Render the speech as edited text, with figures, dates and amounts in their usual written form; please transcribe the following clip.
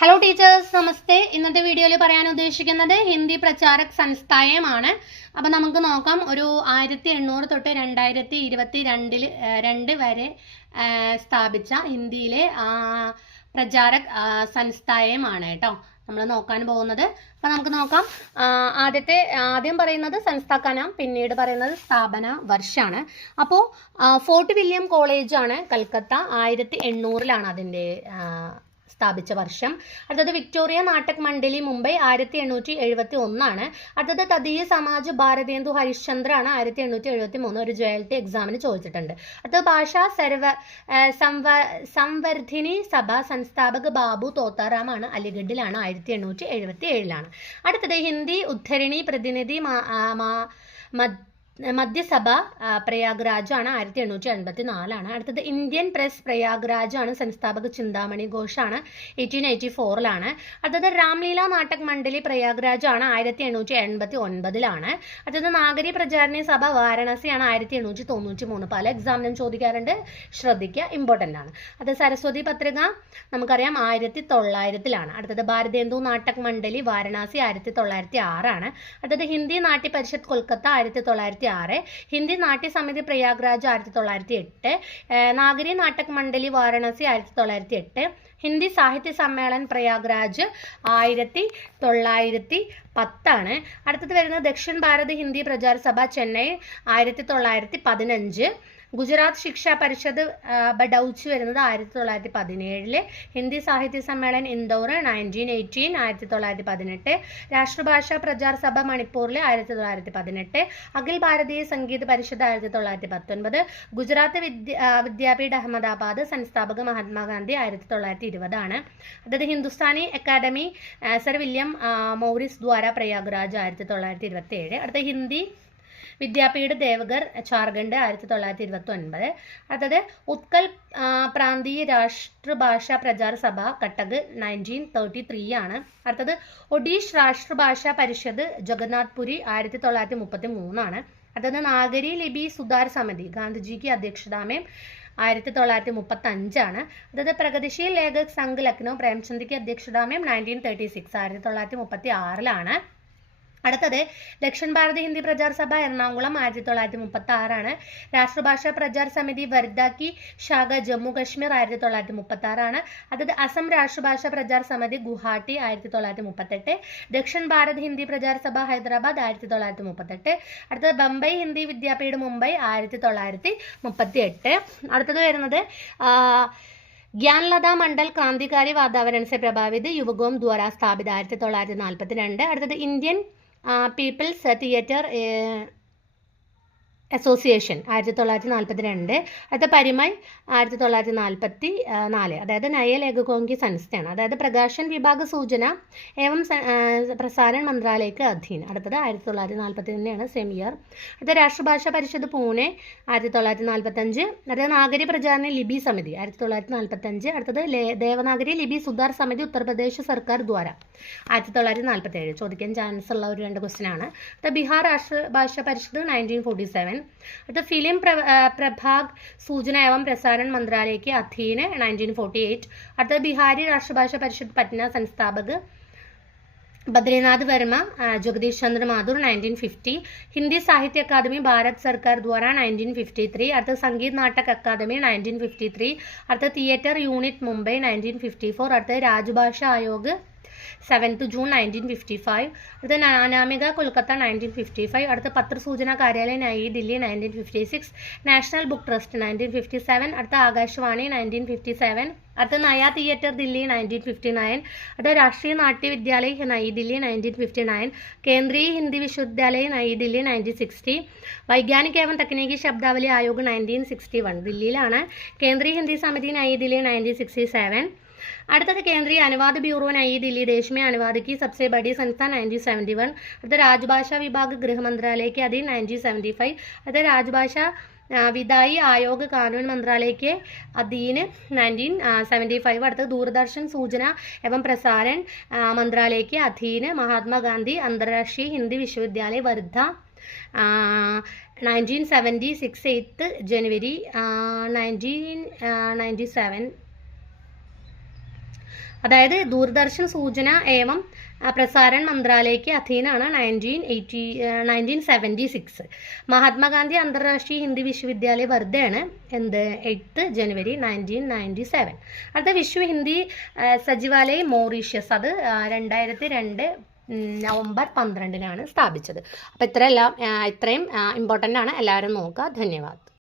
Hello teachers, നമസ്തേ. ഇന്നത്തെ വീഡിയോയിൽ പറയാൻ ഉദ്ദേശിക്കുന്നത് ഹിന്ദി പ്രചാരക് സൻസ്ഥായമാണ്. അപ്പം നമുക്ക് നോക്കാം. ഒരു 1800 തൊട്ട് 2022 വരെ സ്ഥാപിച്ച ഹിന്ദിയിലെ പ്രചാരക് സൻസ്ഥായമാണ് കേട്ടോ നമ്മൾ നോക്കാൻ പോകുന്നത്. അപ്പം നമുക്ക് നോക്കാം. ആദ്യം പറയുന്നത് സംസ്ഥാനം, പിന്നീട് പറയുന്നത് സ്ഥാപന വർഷമാണ്. അപ്പോൾ ഫോർട്ട് വില്യം കോളേജാണ് കൽക്കത്ത, 1800 അതിൻ്റെ സ്ഥാപിച്ച വർഷം. അടുത്തത് വിക്ടോറിയ നാടക് മണ്ഡലി മുംബൈ, 1871. അടുത്തത് തദീയ സമാജ് ഭാരതേന്ദു ഹരിശ്ചന്ദ്ര ആണ്, 1873. ഒരു JLT എക്സാമിന് ചോദിച്ചിട്ടുണ്ട്. അടുത്തത് ഭാഷാ സംവർദ്ധിനി സഭ സംസ്ഥാപക് ബാബു തോത്താറാം ആണ്, അലിഗഡിലാണ്, 1877. അടുത്തത് ഹിന്ദി ഉദ്ധരണി പ്രതിനിധി മധ്യസഭ പ്രയാഗ്രാജ് ആണ്, 1884. അടുത്തത് ഇന്ത്യൻ പ്രസ് പ്രയാഗ്രാജ് ആണ്, സംസ്ഥാപക് ചിന്താമണി ഘോഷാണ്, 1884. അടുത്തത് രാംലീല നാടക് മണ്ഡലി പ്രയാഗ്രാജ് ആണ്, 1889. അടുത്തത് നാഗരി പ്രചാരണി സഭ വാരണാസി ആണ്, 1893. പല എക്സാമിനും ചോദിക്കാറുണ്ട്, ശ്രദ്ധിക്കുക, ഇമ്പോർട്ടൻ്റ് ആണ്. അത് സരസ്വതി പത്രിക നമുക്കറിയാം 1900. അടുത്തത് ഭാരതേന്ദു നാടക് മണ്ഡലി വാരണാസി 1906. അടുത്തത് ഹിന്ദി നാട്യ പരിഷത്ത് കൊൽക്കത്ത 1906. ഹിന്ദി നാട്യ സമിതി പ്രയാഗ്രാജ് 1908. നാഗരി നാടക് മണ്ഡലി വാരണാസി 1908. ഹിന്ദി സാഹിത്യ സമ്മേളൻ പ്രയാഗ്രാജ് 1910. അടുത്തത് വരുന്നത് ദക്ഷിൺ ഭാരത് ഹിന്ദി പ്രചാര സഭ ചെന്നൈ 1915. ഗുജറാത്ത് ശിക്ഷാ പരിഷത്ത് ബഡൌച്ച് വരുന്നത് 1917. ഹിന്ദി സാഹിത്യ സമ്മേളൻ ഇൻദോർ 1918, 1918. രാഷ്ട്രഭാഷാ പ്രചാർ സഭ മണിപ്പൂരിലെ 1918. അഖിൽ ഭാരതീയ സംഗീത പരിഷത്ത് 1919. ഗുജറാത്ത് വിദ്യാപീഠ അഹമ്മദാബാദ്, സംസ്ഥാപക മഹാത്മാഗാന്ധി 1920. അതായത് Hindustani academy sir William Maurice ദ്വാര Prayagraj 1927. അടുത്ത ഹിന്ദി വിദ്യാപീഠ ദേവഗർ ജാർഖണ്ഡ് 1929. അടുത്തത് ഉത്കൽ പ്രാന്തീയ രാഷ്ട്രഭാഷാ പ്രചാർ സഭ കട്ടക് 1933 ആണ്. അടുത്തത് ഒഡീഷ് രാഷ്ട്രഭാഷാ പരിഷത്ത് ജഗന്നാഥ്പുരി 1933 ആണ്. അടുത്തത് നാഗരി ലിപി സുധാർ സമിതി ഗാന്ധിജിക്ക് അധ്യക്ഷതാമേം 1935 ആണ്. അതായത് പ്രഗതിശീൽ ലേഖക് സംഘ് ലക്നൗ പ്രേംചന്ദ്ക്ക് അധ്യക്ഷതാമേം 1936, 1936. അടുത്തത് ദക്ഷിൺ ഭാരത് ഹിന്ദി പ്രചാർ സഭ എറണാകുളം 1936 ആണ്. രാഷ്ട്രഭാഷാ പ്രചാർ സമിതി വർദ്ധ കി ശാഖ ജമ്മു കശ്മീർ 1936 ആണ്. അതായത് അസം രാഷ്ട്രഭാഷാ പ്രചാർ സമിതി ഗുവാഹട്ടി 1938. ദക്ഷിൺ ഭാരത് ഹിന്ദി പ്രചാർ സഭ ഹൈദരാബാദ് 1938. അടുത്തത് ബംബൈ ഹിന്ദി വിദ്യാപീഠ മുംബൈ 1938. അടുത്തത് വരുന്നത് ज्ञानलता मंडल क्रांतिकारी वातावरण से प्रभावित युवकों द्वारा स्थापित 1942. അടുത്തത് ഇന്ത്യൻ പീപ്പിൾസ് തിയേറ്റർ അസോസിയേഷൻ 1942. അടുത്ത പരിമൾ 1944. അതായത് നയ ലേഖകോങ്കി സംസ്ഥയാണ്. അതായത് പ്രകാശൻ വിഭാഗ് സൂചന ഏവം പ്രസാരൺ മന്ത്രാലയക്ക് അധീൻ. അടുത്തത് 1940 സെയിം ഇയർ. അടുത്ത രാഷ്ട്രഭാഷാ പരിഷത്ത് പൂനെ 1945. അടുത്തത് നാഗരി പ്രചാരണ ലിപി സമിതി 1945. അടുത്തത് ദേവനാഗരി ലിപി സുധാർ സമിതി ഉത്തർപ്രദേശ് സർക്കാർ ദ്വാര 1947. ചോദിക്കാൻ ചാൻസ് ഉള്ള ഒരു 2 ക്വസ്റ്റ്യൻ ആണ്. അടുത്ത ബീഹാർ രാഷ്ട്രഭാഷാ പരിഷത്ത് 1947. അടുത്ത ഫിലിം പ്രഭാഗ് സൂചന ഏവം പ്രസാരൺ മന്ത്രാലയക്ക് അധീൻ 1948. അടുത്ത ബിഹാരി രാഷ്ട്രഭാഷാ പരിഷത്ത് പറ്റ്ന സംസ്ഥാപക് ബദ്രീനാഥ് വർമ്മ ജഗദീഷ് ചന്ദ്ര മാഥുർ 1950. ഹിന്ദി സാഹിത്യ അക്കാദമി ഭാരത് സർക്കാർ ദ്വാര 1953. അടുത്ത സംഗീത് നാടക് അക്കാദമി 1953. അടുത്ത തിയേറ്റർ യൂണിറ്റ് മുംബൈ 1954. അടുത്ത രാജഭാഷാ ആയോഗ് 7th June 1955. അടുത്ത അനാമിക കൊൽക്കത്ത 1955. അടുത്ത പത്ര സൂചന കാര്യാലയ നയി ദില്ലി 1956. National book trust 1957. അടുത്ത ആകാശവാണി 1957. അടുത്ത നയ തിയേറ്റർ ദില്ലി 1959. അടുത്ത രാഷ്ട്രീയ നാട്യ വിദ്യാലയ നയി ദില്ലി 1959. കേന്ദ്രീയ ഹിന്ദി വിശ്വവിദ്യാലയ നയി ദില്ലി 1960. വൈജ്ഞാനിക് ഏവം തക്നീകി ശബ്ദാവലി ആയോഗ് 1961 ദില്ലിയിലാണ്. കേന്ദ്രീയ ഹിന്ദി സമിതി നയി ദില്ലി 1967. അടുത്തത് കേന്ദ്രീയ അനുവാദ ബ്യൂറോ നയി ദില്ലി देश में अनुवाद की सबसे बड़ी संस्था 1971. അടുത്ത രാജഭാഷാ വിഭാഗ് ഗൃഹ മന്ത്രാലയക്ക് അധീൻ 1975. അടുത്ത രാജഭാഷാ വിധായി ആയോഗ് കാനൂൻ മന്ത്രാലയക്ക് അധീൻ 1975. അടുത്ത ദൂരദർശൻ സൂചന एवं प्रसारण മന്ത്രാലയക്ക് അധീൻ മഹാത്മാഗാന്ധി അന്തർരാഷ്ട്രീയ ഹിന്ദി വിശ്വവിദ്യാലയ വർദ്ധ 1976, 8th January 1997. അതായത് ദൂരദർശൻ സൂചന ഏവം പ്രസാരൺ മന്ത്രാലയ്ക്ക് അധീനാണ് 1976. മഹാത്മാഗാന്ധി അന്തർരാഷ്ട്രീയ ഹിന്ദി വിശ്വവിദ്യാലയ വർദ്ധയാണ് എന്ത് 8 ജനുവരി 1997. അടുത്ത വിശ്വ ഹിന്ദി സചിവാലയ മൗറീഷ്യസ്, അത് 2002 നവംബർ 12-നാണ് സ്ഥാപിച്ചത്. അപ്പോൾ ഇത്രയും ഇമ്പോർട്ടൻ്റ് ആണ്, എല്ലാവരും നോക്കുക. ധന്യവാദ്.